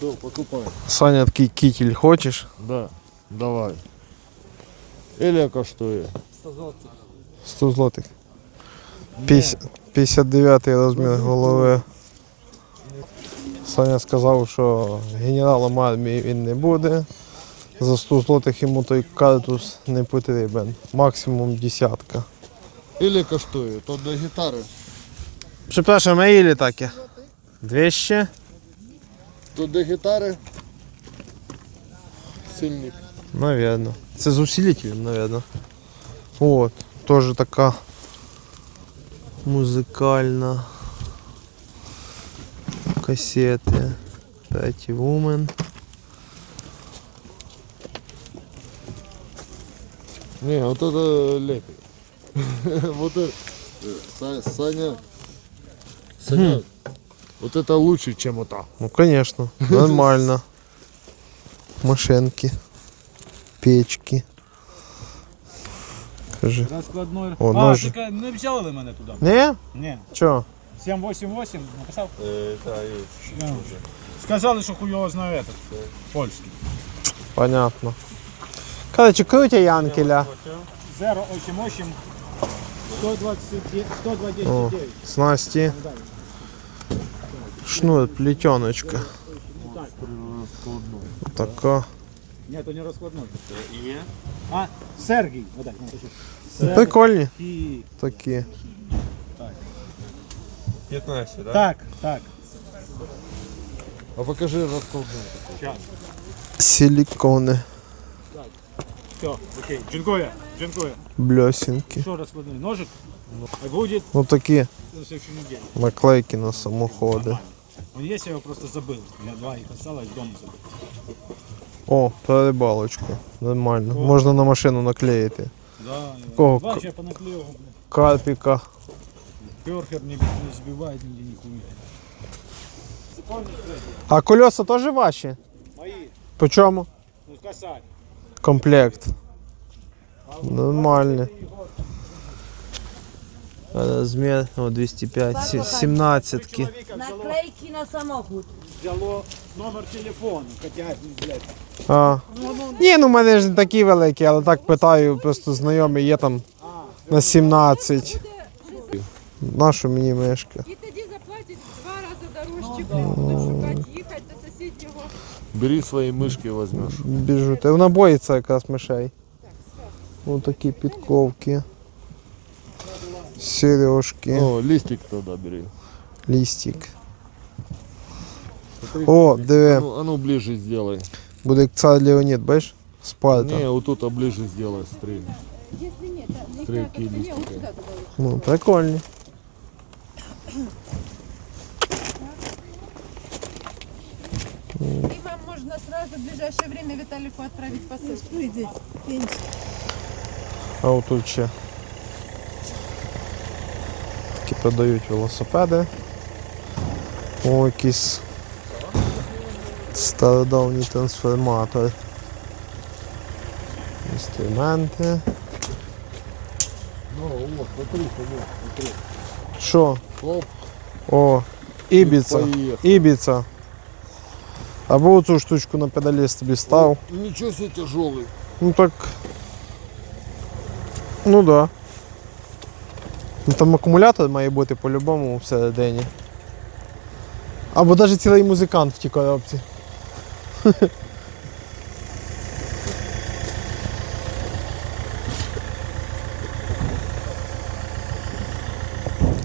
Все, покупай. Саня такий кітель хочеш? Да, давай. Или коштує. 100 злотих. 50 59 розмір голови. Саня сказав, що генералом армії він не буде. За 100 злотих йому той картус не потрібен. Максимум десятка. Или коштує, то до гітари. Przepraszam, a ile takie? 200? То до гітари. Сильник. Наверно. Це з усилителем, наверно. От, теж така музикальна. Касети. П'яті Woman. Не, вот это лепит. Вот это. Са- Саня. Саня. Вот это лучше, чем вот та. Ну, конечно, нормально. Машинки. Печки. Кажи. Розкладной. О, а, нож. тільки не взяли мене туди. Не? Ні. Чо? 788 написав. Э, Ну, Сказали, що хуйово знаю этот. Польський. Понятно. Короче, крутя Янкеля. 088 129 О, 129. снасті. Шнур, плетеночка. Така. Ні, то не розкладной. А, Сергій. Отак, напиши. Прикольні Сергій. такі. 15, да? Так, так. А покажи расколдун. Щас. Силікони. Все, окей. Дякую. Дякую. Бльосінки. Що розкладний? Ножик? А будет Ну такі на следующей неделе. наклейки на самоходи. Он есть, я его просто забыл. У меня два их осталось, дома забыл. О, про рибалочку. Нормально. Можна на машину наклеїти. Да, я- Кого? Два я понаклеил, блядь. Карпіка. Перхер не, не сбивает нигде нихуя. Запомни, блядь, А колеса теж ваші? мои, По чому? ну касать. Комплект. Нормальний. Розмір о, 205, 17. Человека Наклейки на самохід. взяло номер телефона, хотя, блядь, А. Ні, ну в мене ж не такі великі, але так питаю, просто знайомий є там на 17. Нашу мені мишка. І тоді заплатять два рази дорожче, будуть шукати їхати до сусіднього. Бери свои мышки возьмешь. Біжуть. Вона боїться якраз мишей. Ось такі підковки. Сережки, Ну, листик тогда бери. лістик. О, А диви, ну, а ну ближе сделай. буде як цар Леонід, бачиш? Спарта. Не, вот тут а ближе сделай, смотри. Якщо ні, то Стрелки ні, ні, листики. ось сюди добавиш. Ну, прикольні. І вам можна сразу в ближайшее время Виталику отправить посылку. А отут ще такі продають велосипеди. О, якийсь стародавній трансформатор. Інструменти. Ну, вот, смотри, Саня, смотри. Що? Оп, О, ібіца. поехал. Ібіца. Або оцю штучку на педаліст тобі став. Ничего себе тяжелый. Ну так. Ну да. Ну там акумулятор має бути по-любому всередині. Або навіть цілий музикант в тій коробці.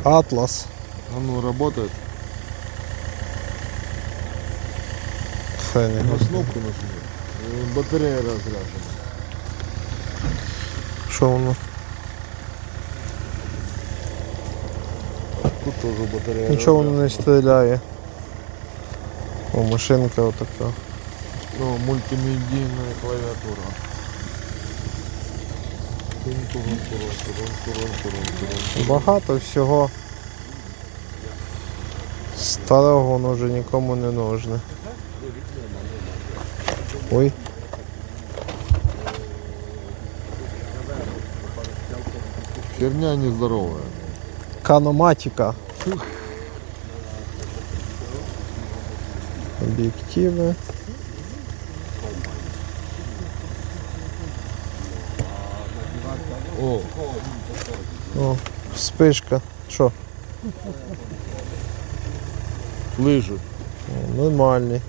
Атлас. А ну, работает. Хрен його На кнопку нажми. Э, Батарея разряжена. Що воно? Тут тоже батарея Нічого воно не стріляє. О, машинка отака. Ну, мультимедийная клавиатура. Тун-турун-турун-турун-турун-турун-турун. Багато всього. Старого воно вже нікому не нужне. Ой. Херня нездоровая. Каноматіка. Об'єктиви. О, О, спишка. Що? лижи. О, Нормальний.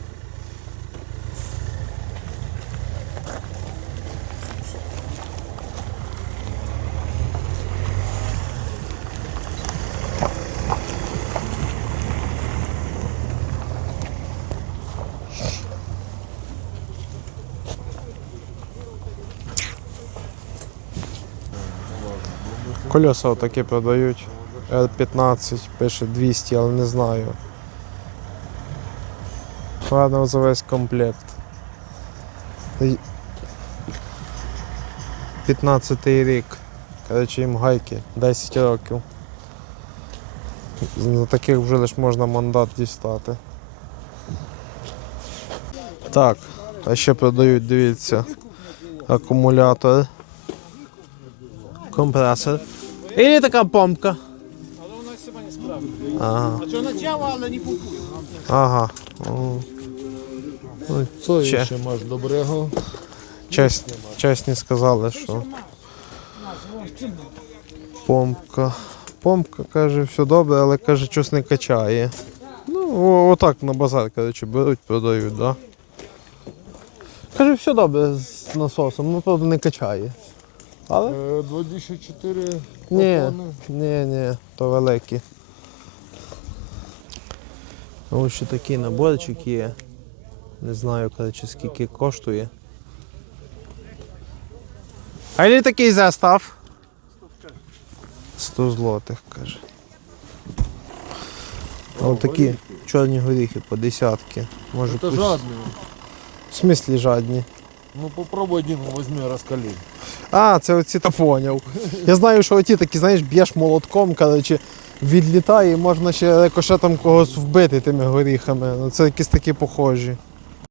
Колеса отакі продають. L15 пише 200, але не знаю. Ладно, за весь комплект. 15-й рік. Коротше, їм гайки 10 років. За таких вже лише можна мандат дістати. Так, а ще продають, дивіться, акумулятор. Компресор. Или така помпка. Але вона себе не. Ага. А що начало, але не купує. Ага. О. Ну, Це Ще. ще маєш доброго. Чесні, чесні сказали, що помпка. Помпка каже, все добре, але каже, щось не качає. Ну, о- отак на базар, коротше, беруть, продають, да. Каже, все добре з насосом, ну правда не качає. Але Е, 2004 Ні. ні, ні, то великі. Ось ще такий наборчик є. Не знаю, коротше, скільки коштує. А який такий застав? 100 злотих, каже. От такі чорні горіхи по десятки. Може, Це пусть- жадний. В смислі жадні. Ну попробуй один возьми, розкалі. А, це оці та поняв. Я знаю, що оті такі, знаєш, б'єш молотком, коротше, відлітає і можна ще рикошетом когось вбити тими горіхами. Ну, це якісь такі похожі.